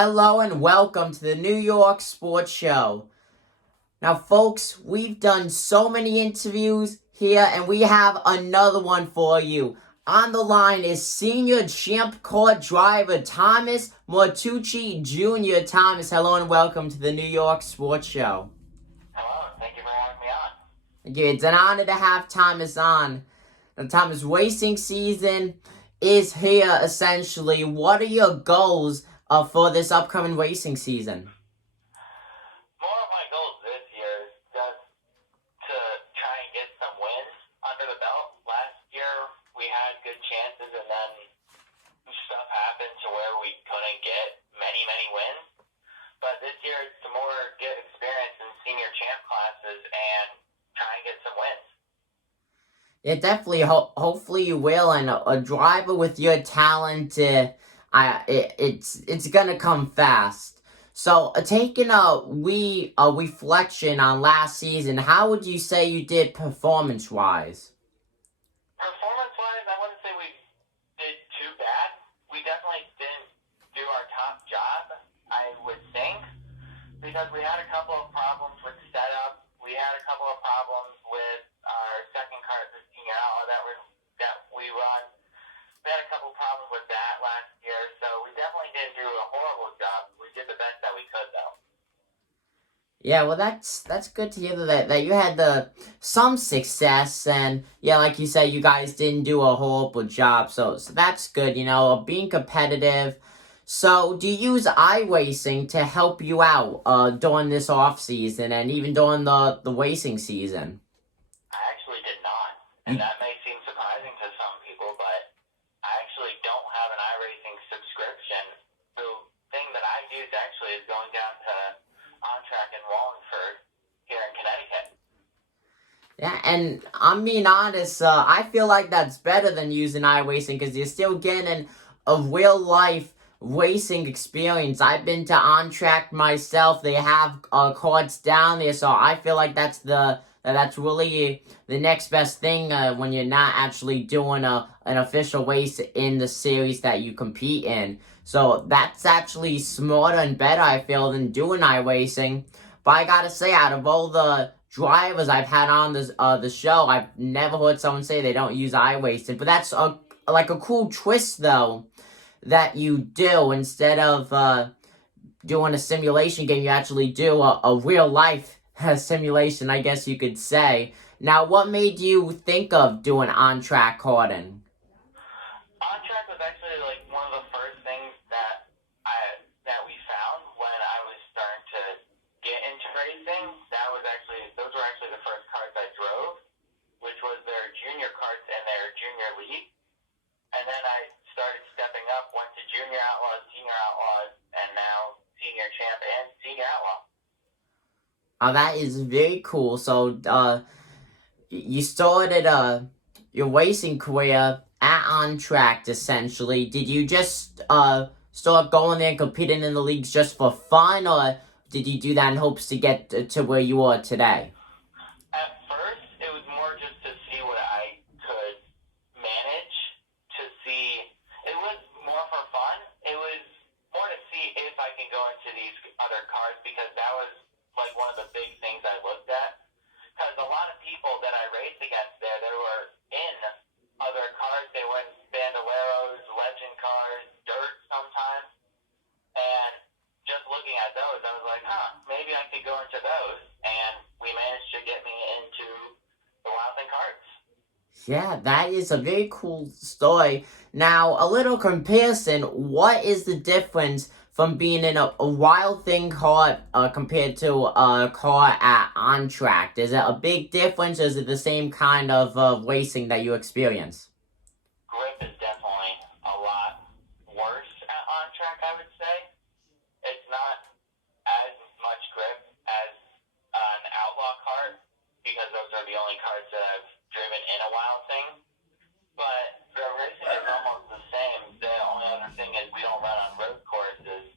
Hello and welcome to the New York Sports Show. Now, folks, we've done so many interviews here, and we have another one for you. On the line is senior champ Kart driver Thomas Martucci Jr. Thomas, hello and welcome to the New York Sports Show. Hello, thank you for having me on. Thank you. It's an honor to have Thomas on. Now, Thomas, racing season is here, essentially. What are your goals for this upcoming racing season? More of my goals this year is just to try and get some wins under the belt. Last year we had good chances and then stuff happened to where we couldn't get many wins. But this year it's to more get experience in senior champ classes and try and get some wins. Yeah, definitely. Hopefully you will. And a driver with your talent, it's gonna come fast. So, taking a reflection on last season, how would you say you did performance-wise? Performance-wise, I wouldn't say we did too bad. We definitely didn't do our top job, I would think, because we had a couple of problems with setup. We had a couple of problems with our second Kart, the senior outlaw that we run. We had a couple problems with that last year, so we definitely didn't do a horrible job. We did the best that we could, though. Yeah, well, that's good to hear that you had some success, and yeah, like you said, you guys didn't do a horrible job, so that's good. Being competitive. So, do you use iRacing to help you out during this off season and even during the racing season? I actually did not, and that may seem surprising to some people, but I actually don't have an iRacing subscription. The thing that I use actually is going down to On Track in Wallingford here in Connecticut. Yeah, and I'm being honest, I feel like that's better than using iRacing because you're still getting a real life racing experience. I've been to On Track myself. They have carts down there, so I feel like that's really the next best thing when you're not actually doing an official race in the series that you compete in. So that's actually smarter and better, I feel, than doing iRacing. But I gotta say, out of all the drivers I've had on the show, I've never heard someone say they don't use iRacing. But that's a cool twist, though, that you do. Instead of doing a simulation game, you actually do a real life simulation, I guess you could say. Now, what made you think of doing on-track karting? On-track was actually one of the first things that we found when I was starting to get into racing. Those were actually the first karts I drove, which was their junior karts and their junior league. And then I started stepping up, went to junior outlaws, senior outlaws, and now senior champ and senior outlaw. That is very cool. So, you started your racing career at On Track, essentially. Did you just start going there and competing in the leagues just for fun, or did you do that in hopes to get to where you are today? At first, it was more just to see what I could manage, to see. It was more for fun. It was more to see if I can go into these other cars, because that was one of the big things I looked at. Because a lot of people that I raced against there, they were in other cars. They were in Bandoleros, legend cars, dirt sometimes. And just looking at those, I was like, maybe I could go into those. And we managed to get me into the Wild Thing karts. Yeah, that is a very cool story. Now, a little comparison, what is the difference from being in a Wild Thing kart compared to a car at On Track? Is it a big difference, or is it the same kind of racing that you experience? Grip is definitely a lot worse at On Track, I would say. It's not as much grip as an outlaw kart, because those are the only karts that I've driven in a Wild Thing. But the racing is almost the same. The only other thing is we don't run on road courses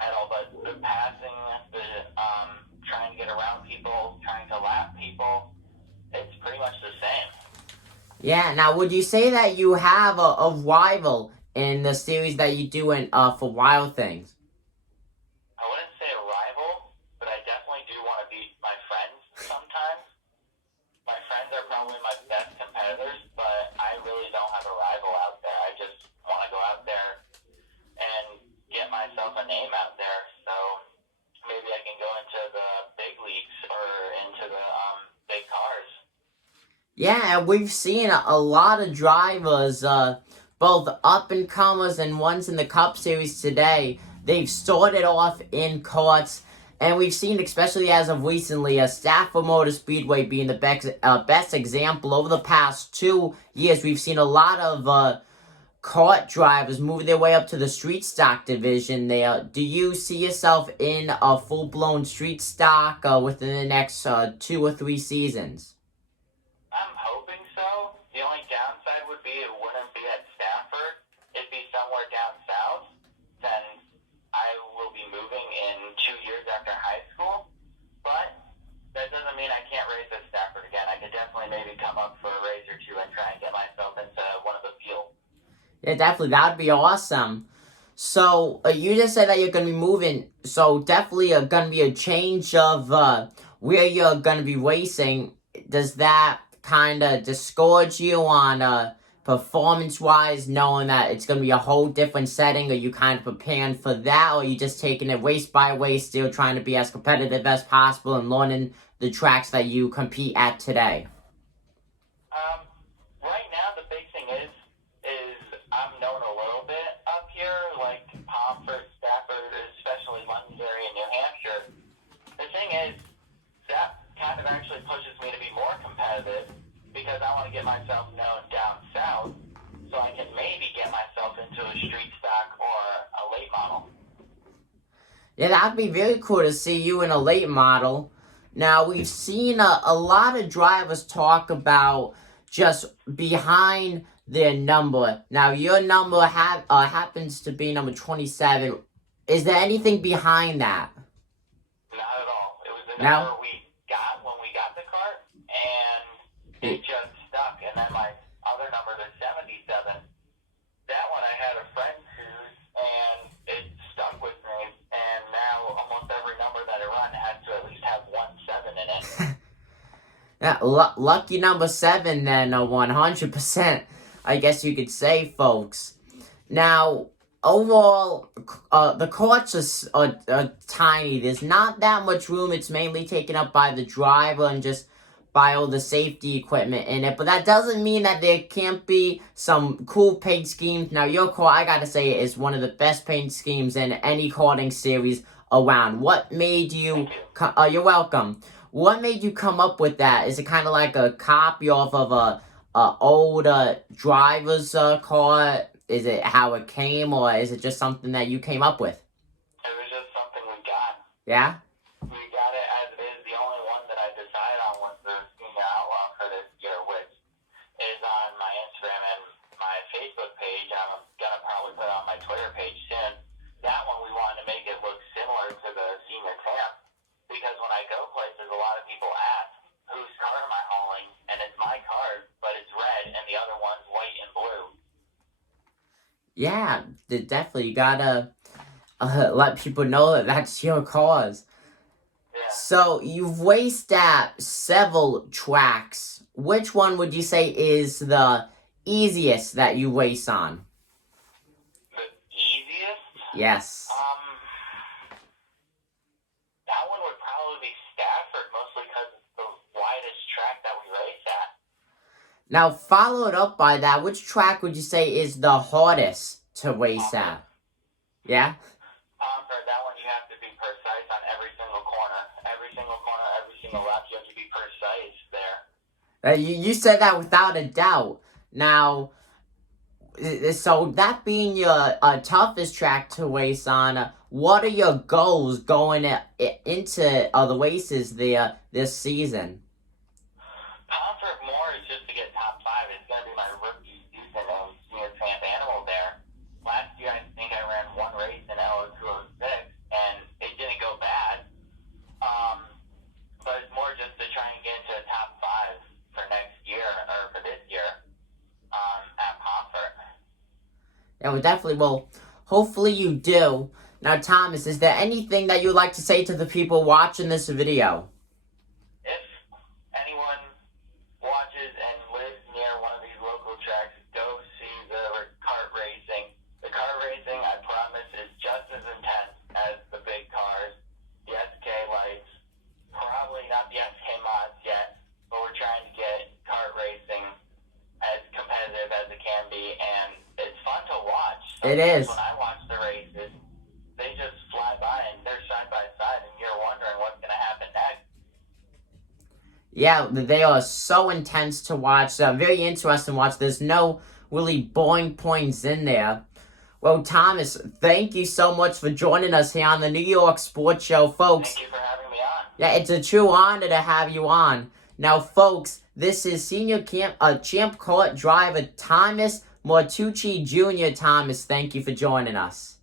at all, but the passing, the trying to get around people, trying to lap people, it's pretty much the same. Yeah, now would you say that you have a rival in the series that you do for Wild Things? probably my best competitors, but I really don't have a rival out there. I just want to go out there and get myself a name out there. So maybe I can go into the big leagues or into the big cars. Yeah, we've seen a lot of drivers, both up-and-comers and ones in the Cup Series today. They've started off in karts, and we've seen, especially as of recently, Stafford Motor Speedway being the best example. Over the past 2 years, we've seen a lot of kart drivers moving their way up to the street stock division there. Do you see yourself in a full-blown street stock within the next 2 or 3 seasons? I'm hoping so. The only downside would be it wouldn't be at Stafford. It'd be somewhere down south. Then I will be moving in 2 years after high school. But that doesn't mean I can't race at Stafford again. I could definitely maybe come up for a race or two and try and get myself into one of the fields. Yeah, definitely. That would be awesome. So, you just said that you're going to be moving. So, definitely going to be a change of where you're going to be racing. Does that kind of discourage you on performance-wise, knowing that it's going to be a whole different setting? Are you kind of preparing for that, or are you just taking it race by race, still trying to be as competitive as possible and learning the tracks that you compete at today? Right now, the big thing is I'm known a little bit up here, like Pomfret, Stafford, especially Londonderry and New Hampshire. The thing is, that kind of actually pushes me to be more competitive because I want to get myself known down south so I can maybe get myself into a street stock or a late model. Yeah, that'd be very cool to see you in a late model. Now, we've seen a lot of drivers talk about just behind their number. Now, your number happens to be number 27. Is there anything behind that? Not at all. It was the No? number we got when we got the cart, and it just stuck. And then my other number, the 77, that one I had a friend choose, and it stuck with me. And now almost every number that I run has to at least have 1 7 in it. Yeah, lucky number 7 then, 100%. I guess you could say, folks. Now, overall, the courts are tiny. There's not that much room. It's mainly taken up by the driver and just by all the safety equipment in it. But that doesn't mean that there can't be some cool paint schemes. Now, your car, I gotta say, is one of the best paint schemes in any karting series around. What made you... you're welcome. What made you come up with that? Is it kind of like a copy off of a old driver's car? Is it how it came, or is it just something that you came up with? It was just something we got. Yeah? We got it as it is. The only one that I decided on was the senior outlaw for this year, which is on my Instagram and my Facebook page. I'm going to probably put it on my Twitter page soon. That one we wanted to make it look similar to the senior champ. Because when I go places, a lot of people ask, whose card am I hauling? And it's my card, but it's red, and the other one's white and blue. Yeah, definitely. You gotta let people know that that's your cause. Yeah. So, you've raced at several tracks. Which one would you say is the easiest that you race on? The easiest? Yes. That one would probably be Stafford, mostly because it's the widest track that we race at. Now, followed up by that, which track would you say is the hardest to race at? Yeah? For that one, you have to be precise on every single corner. Every single corner, every single lap, you have to be precise there. You said that without a doubt. Now, so that being your toughest track to race on, what are your goals going into the races this season? Pomfret more is just to get top 5. It's going to be my rookie season and senior champ animal there. Last year, I think I ran one race in LO206, and it didn't go bad. But it's more just to try and get into the top 5 for next year, or for this year, at Pomfret. Yeah, well, definitely. Well, hopefully you do. Now, Thomas, is there anything that you'd like to say to the people watching this video? If anyone watches can be, and it's fun to watch. It is. When I watch the races, they just fly by and they're side by side, and you're wondering what's going to happen next. Yeah, they are so intense to watch. Very interesting to watch. There's no really boring points in there. Well, Thomas, thank you so much for joining us here on the New York Sports Show, folks. Thank you for having me on. Yeah, it's a true honor to have you on. Now, folks, this is Senior Champ Kart driver Thomas Martucci Jr. Thomas, thank you for joining us.